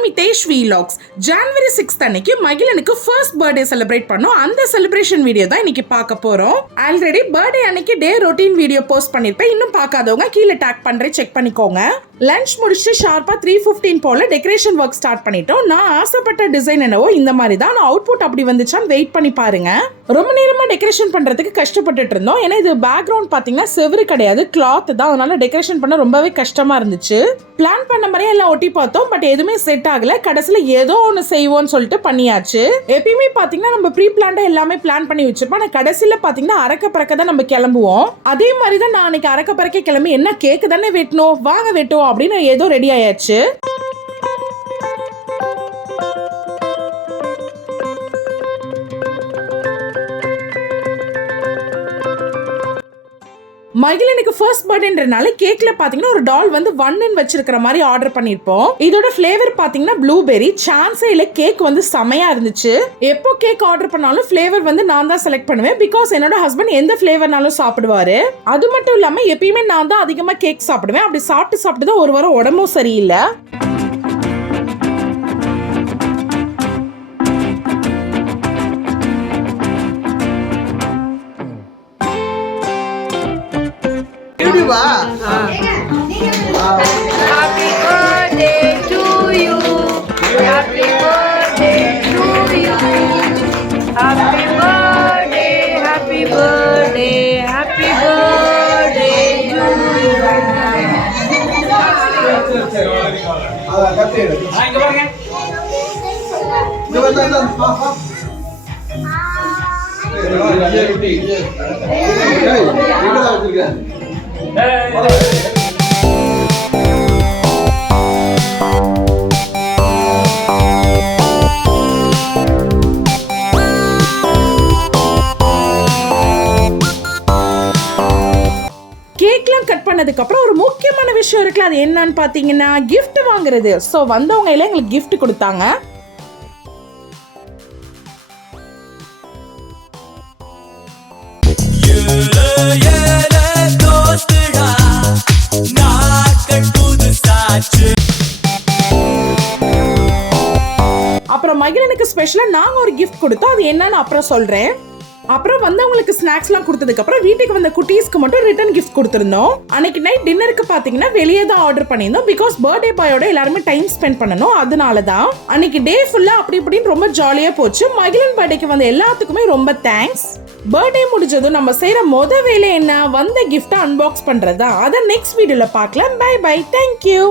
from Hitesh Vlogs. January 6th அன்னைக்கு மகிழனுக்கு first birthday celebrate பண்ணோம். அந்த செலிப்ரேஷன் வீடியோ தான் இன்னைக்கு பார்க்க போறோம். ஆல்ரெடி பர்த்டே அன்னைக்கு டே ரொட்டீன் வீடியோ போஸ்ட் பண்ணிருப்பேன். இன்னும் பார்க்காதவங்க கீழே டாக் பண்றேன், செக் பண்ணிக்கோங்க. லஞ்ச் முடிச்சு ஷார்ப்பா 3:15 போல டெக்கரேஷன் ஒர்க் ஸ்டார்ட் பண்ணிட்டோம். நான் ஆசைப்பட்ட டிசைன் என்னவோ இந்த மாதிரி தான். அவுட்புட் அப்படி வந்துச்சான்னு வெயிட் பண்ணி பாருங்க. ரொம்ப நேரமா டெக்கரேஷன் பண்றதுக்கு கஷ்டப்பட்டுட்டு இருந்தோம். ஏன்னா இது பேக்ரவுண்ட் பாத்தீங்கன்னா செவரு கிடையாது, கிளாத் தான். அதனால டெக்கரேஷன் பண்ண ரொம்பவே கஷ்டமா இருந்துச்சு. பிளான் பண்ண மாதிரியே எல்லாம் ஒட்டி பார்த்தோம், பட் எதுவுமே செட் ஆகல. கடைசியில ஏதோ ஒன்று செய்வோம்னு சொல்லிட்டு பண்ணியாச்சு. எப்பயுமே பாத்தீங்கன்னா நம்ம ப்ரீ பிளான்டா எல்லாமே பிளான் பண்ணி வச்சிருப்போம். ஆனா கடைசியில பாத்தீங்கன்னா அறக்க பறக்க தான் நம்ம கிளம்புவோம். அதே மாதிரி தான் நான் அன்னைக்கு அறக்க பறக்க கிளம்பி என்ன கேக்கு தானே வெட்டணும், வாங்க வெட்டுவோம் அப்படின்னு ஏதோ ரெடி ஆயாச்சு. மகிழனுக்கு ஃபர்ஸ்ட் பர்த்டேன்றனால கேக்ல பாத்தீங்கன்னா ஒரு டால் வந்து 1 வச்சிருக்கிற மாதிரி ஆர்டர் பண்ணிருப்போம். இதோட ஃபிளேவர் பாத்தீங்கன்னா ப்ளூபெரி. சான்ஸே இல்ல, கேக் வந்து செமையா இருந்துச்சு. எப்போ கேக் ஆர்டர் பண்ணாலும் ஃபிளேவர் வந்து நான் தான் செலக்ட் பண்ணுவேன். பிகாஸ் என்னோட ஹஸ்பண்ட் எந்த ஃபிளேவர்னாலும் சாப்பிடுவாரு. அது மட்டும் இல்லாம எப்பயுமே நான் தான் அதிகமா கேக் சாப்பிடுவேன். அப்படி சாப்பிட்டு தான் ஒரு வாரம் உடம்பும் சரியில்லை. Happy birthday to you. Happy birthday to you. Happy birthday, happy birthday, happy birthday to you. கேக்லாம் கட் பண்ணதுக்கு அப்புறம் ஒரு முக்கியமான விஷயம் இருக்குல்ல, அது என்னன்னு பாத்தீங்கன்னா gift வாங்குறது. சோ வந்தவங்க எல்லாம் எங்களுக்கு gift கொடுத்தாங்க. அப்புறம் மகிழனுக்கு ஸ்பெஷலா நாங்க ஒரு கிஃப்ட் கொடுத்தோம். அது என்னன்னு அப்புறம் சொல்றேன். அப்புறம் வந்தவங்களுக்கு ஸ்நாக்ஸ்லாம் கொடுத்ததுக்கு அப்புறம் வீட்டுக்கு வந்த குட்டீஸ்க்கு மட்டும் ரிட்டர்ன் கிஃப்ட் கொடுத்துருந்தோம். அன்னைக்கு நைட் டின்னருக்கு பாத்தீங்கன்னா வெளியே தான் ஆர்டர் பண்ணியிருந்தோம். பிகாஸ் பர்த்டே பாயோட எல்லாருமே டைம் ஸ்பெண்ட் பண்ணணும். அதனால தான் அன்னைக்கு டே ஃபுல்லா அப்படி இப்படின்னு ரொம்ப ஜாலியா போச்சு. மகிழன் பர்த்டேக்கு வந்த எல்லாத்துக்குமே ரொம்ப தேங்க்ஸ். பர்த்டே முடிஞ்சதும் நம்ம செய்யற மொத வேலை என்ன, வந்த கிஃப்ட்டை அன்பாக்ஸ் பண்றதா. அதை நெக்ஸ்ட் வீடியோல பார்க்கலாம். Bye bye, thank you.